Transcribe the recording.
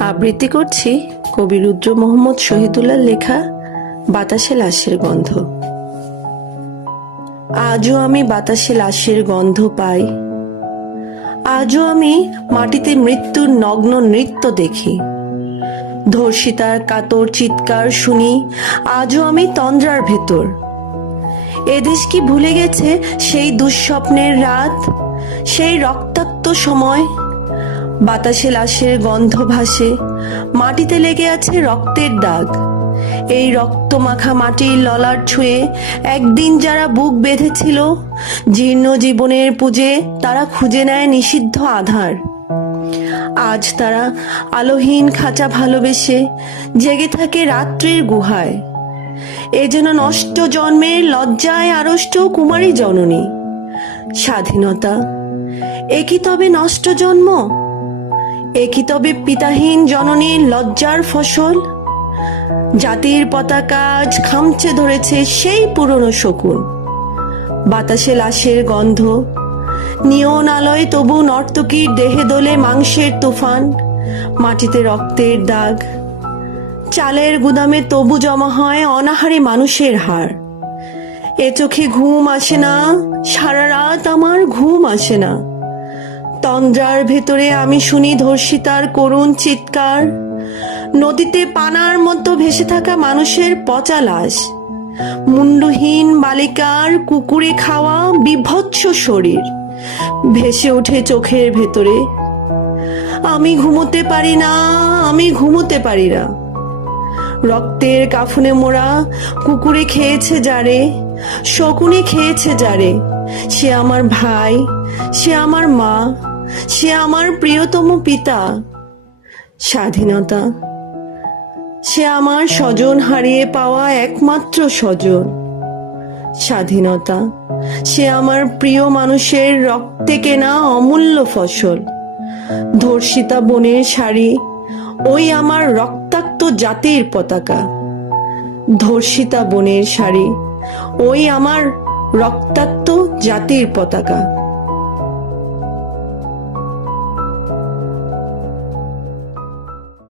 আবৃত্তি করছি কবি রুদ্র মোহাম্মদ শহীদুল্লাহর লেখা বাতাসে লাশের গন্ধ। আজও আমি বাতাসে লাশের গন্ধ পাই, আজও আমি মাটিতে মৃত্যুর নগ্ন নৃত্য দেখি, ধর্ষিতার কাতর চিৎকার শুনি, আজও আমি তন্দ্রার ভেতর। এদেশ কি ভুলে গেছে সেই দুঃস্বপ্নের রাত, সেই রক্তাক্ত সময়? বাতাসে লাশের গন্ধ ভাসে, মাটিতে লেগে আছে রক্তের দাগ। এই রক্ত মাখা মাটির ললাট ছুঁয়ে একদিন যারা বুক বেঁধেছিল, জীর্ণ জীবনের পুজে তারা খুঁজে নেয় নিষিদ্ধ আধার। আজ তারা আলোহীন খাঁচা ভালোবেসে জেগে থাকে রাত্রির গুহায়। এ যেন নষ্ট জন্মের লজ্জায় আড়ষ্ট কুমারী জননী। স্বাধীনতা এ কি তবে নষ্ট জন্ম? এ কি তবে পিতাহীন জননীর লজ্জার ফসল? জাতির পতাকা আজ খামচে ধরেছে সেই পুরনো শকুন। বাতাসে লাশের গন্ধ, নিয়ন আলোয় তবু নর্তকীর দেহে দোলে মাংসের তুফান, মাটিতে রক্তের দাগ। চালের গুদামে তবু জমা হয় অনাহারে মানুষের হাড়। এ চোখে ঘুম আসে না, সারা রাত আমার ঘুম আসে না। তন্দ্রার ভেতরে আমি শুনি ধর্ষিতার করুণ চিৎকার, নদীতে পানার মতো ভেসে থাকা মানুষের পচা লাশ, মুন্ডহীন বালিকার কুকুরে খাওয়া বিভৎস শরীর ভেসে ওঠে চোখের ভেতরে। আমি ঘুমোতে পারি না, আমি ঘুমোতে পারি না। রক্তের কাফনে মোড়া কুকুরে খেয়েছে যারে, শকুনে খেয়েছে যারে, সে আমার ভাই, সে আমার মা, সে আমার প্রিয়তম পিতা। স্বাধীনতা সে আমার স্বজন হারিয়ে পাওয়া একমাত্র স্বজন। স্বাধীনতা সে আমার প্রিয় মানুষের রক্তে কেনা অমূল্য ফসল। ধর্ষিতা বনের শাড়ি ওই আমার রক্তাক্ত জাতির পতাকা। ধর্ষিতা বনের শাড়ি ওই আমার রক্তাক্ত জাতির পতাকা।